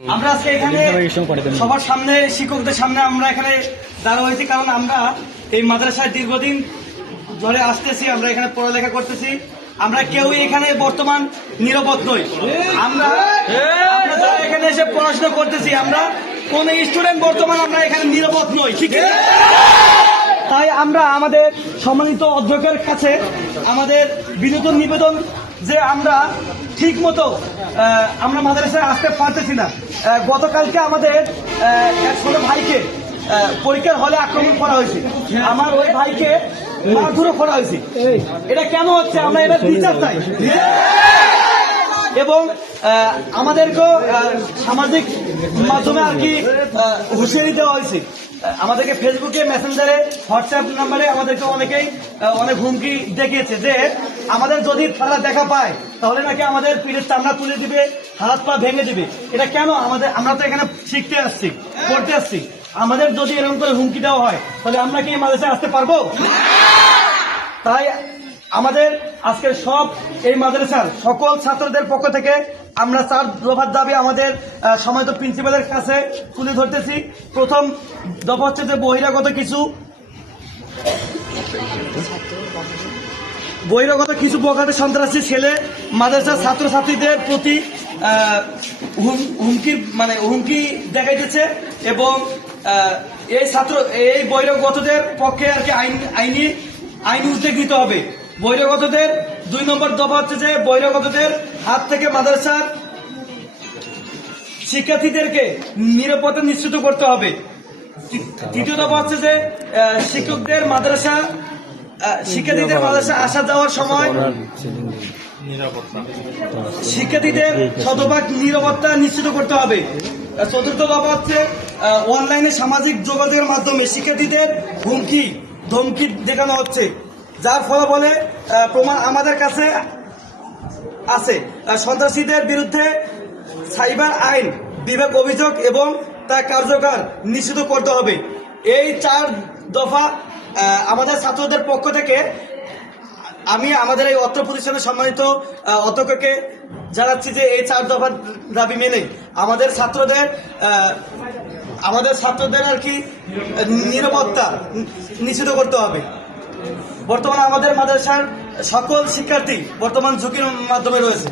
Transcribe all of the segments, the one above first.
আমরা আজকে এখানে সবার সামনে শিক্ষকদের সামনে আমরা এখানে দাঁড়া হয়েছি, কারণ আমরা এই মাদ্রাসায় দীর্ঘদিন ধরে আসতেছি, আমরা এখানে পড়ালেখা করতেছি। আমরা কেউই এখানে বর্তমান নিরাপদ নই। আমরা যারা এখানে এসে পড়াশোনা করতেছি, আমরা কোন স্টুডেন্ট বর্তমান আমরা এখানে নিরাপদ নই, ঠিক আছে? তাই আমরা আমাদের সম্মানিত অধ্যক্ষের কাছে আমাদের বিনীত নিবেদন যে আমরা ঠিক মতো আমরা মাদ্রাসায় আসতে পারতেছি না। গতকালকে আমাদের এক ছোট ভাইকে পরীক্ষার হলে আক্রমণ করা হয়েছে, আমার ওই ভাইকে মারধরও করা হয়েছে। এটা কেন হচ্ছে? আমরা এটা বিচার চাই। এবং আমাদেরকেও সামাজিক মাধ্যমে আর কি হুঁশিয়ারি দেওয়া হয়েছে। আমাদেরকে ফেসবুকে, মেসেঞ্জারে, হোয়াটসঅ্যাপ নাম্বারে আমাদেরকে অনেকেই অনেক হুমকি দেখিয়েছে যে আমাদের যদি তারা দেখা পায় তাহলে নাকি আমাদের পিঠের চামড়া তুলে দিবে, হাত পা ভেঙে দিবে। এটা কেন? আমরা তো এখানে শিখতে আসছি, পড়তে আসছি। আমাদের যদি এরকম করে হুমকি দেওয়া হয় তাহলে আমরা কি মাদ্রাসায় আসতে পারবো? তাই আমাদের আজকের সব এই মাদ্রাসার সকল ছাত্রদের পক্ষ থেকে আমরা 4 দফার দাবি আমাদের সম্মানিত প্রিন্সিপালের কাছে তুলে ধরতেছি। প্রথম দফা হচ্ছে যে বহিরাগত কিছু বখাটে সন্ত্রাসী ছেলে মাদ্রাসার ছাত্রছাত্রীদের প্রতি হুমকি দেখাইতেছে এবং এই বহিরাগতদের পক্ষে আর কি আইনি উদ্যোগ নিতে হবে। বহিরাগতদের 2 নম্বর দফা হচ্ছে যে বহিরাগতদের হাত থেকে মাদ্রাসার শিক্ষার্থীদেরকে নিরাপত্তা নিশ্চিত করতে হবে। 3য় দফা হচ্ছে যে শিক্ষার্থীদের মাদ্রাসা আসা যাওয়ার সময় শিক্ষার্থীদের শতভাগ নিরাপত্তা নিশ্চিত করতে হবে। 4র্থ দফা হচ্ছে অনলাইনে সামাজিক যোগাযোগের মাধ্যমে শিক্ষার্থীদের হুমকি ধমকি দেখানো হচ্ছে, যার ফলাফলে প্রমাণ আমাদের কাছে আছে। সন্ত্রাসীদের বিরুদ্ধে সাইবার আইন বিভাগ অভিযোগ এবং তা কার্যকর নিশ্চিত করতে হবে। এই 4 দফা আমাদের ছাত্রদের পক্ষ থেকে আমি আমাদের এই অত্র প্রতিষ্ঠানের সম্মানিত অধ্যক্ষকে জানাচ্ছি যে এই 4 দফার দাবি মেনে আমাদের ছাত্রদের আর কি নিরাপত্তা নিশ্চিত করতে হবে। বর্তমানে আমাদের মাদ্রাসার সকল শিক্ষার্থী বর্তমান ঝুঁকির মাধ্যমে রয়েছে।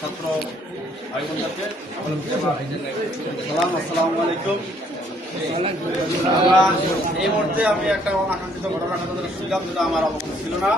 ছাত্র ভাই-বোনদেরকে আসসালামু আলাইকুম। এই মুহূর্তে আমি একটা অনাকাঙ্ক্ষিত ঘটনার কথা শুনলাম, যেটা আমার অবগত ছিল না।